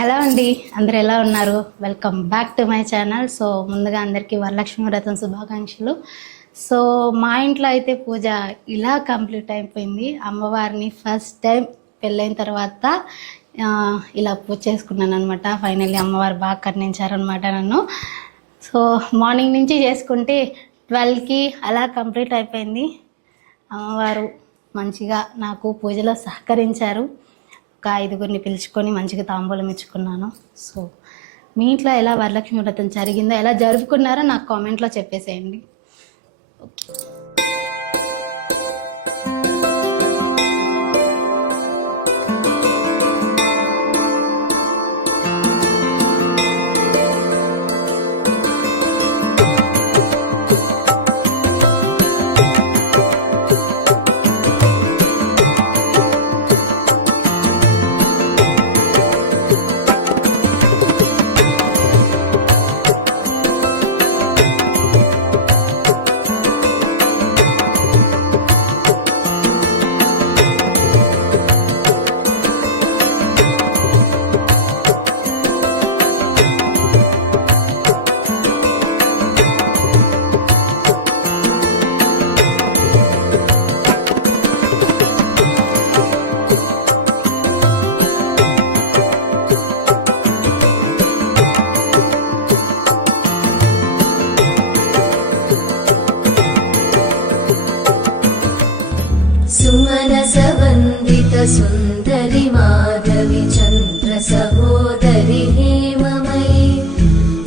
Hello అండి, అందరు ఎలా ఉన్నారు? Welcome back to my channel. So ముందుగా అందరికీ వరలక్ష్మి వ్రతం శుభాకాంక్షలు. సో మా ఇంట్లో అయితే పూజ ఇలా కంప్లీట్ అయిపోయింది. అమ్మవారిని ఫస్ట్ టైం పెళ్ళైన తర్వాత ఇలా పూజ చేసుకున్నాను అనమాట. ఫైనల్లీ అమ్మవారు బాగా కరుణించారనమాట నన్ను. సో మార్నింగ్ నుంచి చేసుకుంటే 12కి అలా కంప్లీట్ అయిపోయింది. అమ్మవారు మంచిగా నాకు పూజలో సహకరించారు. ఒక 5గురిని పిలుచుకొని మంచిగా తాంబూలం ఇచ్చుకున్నాను. సో మీ ఇంట్లో ఎలా వరలక్ష్మి వ్రతం జరిగిందో, ఎలా జరుపుకున్నారో నాకు కామెంట్లో చెప్పేసేయండి. ఓకే. सुमनसवन्दित सुन्दरि माधवि चन्द्र सहोदरि हेममयि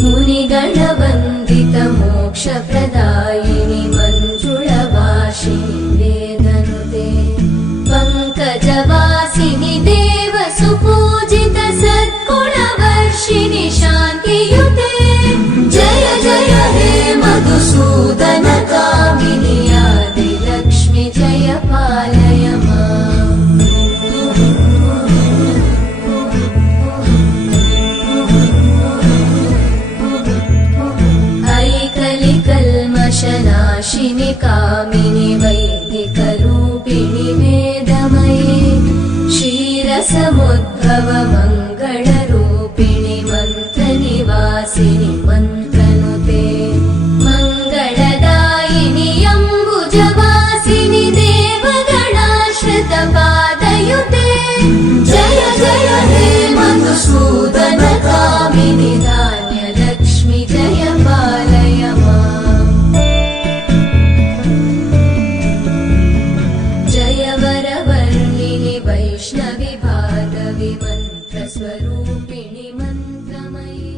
मुनिगणवन्दित मोक्षप्रदायिनि मञ्जुळवासिनि वेदनुते पङ्कजवासिनि देवसुपूजित सद्गुणवर्षिणि शान्तियुते जय जय हे मधुसूदन कामिनि आदिलक्ष्मि जय पालय माम् ऐकलिकल्मषनाशिनि कामिनि वैदिकरूपिणि वेदमये क्षीरसमुद्भव मङ्गलरूपिणि मन्त्रनिवासिनि मन्त्रनुते मङ्गलदायिनि अम्बुजवासिनि देवगणाश्रितपादयुते जय जय हे मधुसूदन कामिनि धान्यलक्ष्मि जय पालय माम् जय वरवर्णिनि वैष्णवि भार्गवि मन्त्रस्वरूपिणि मन्त्रमयि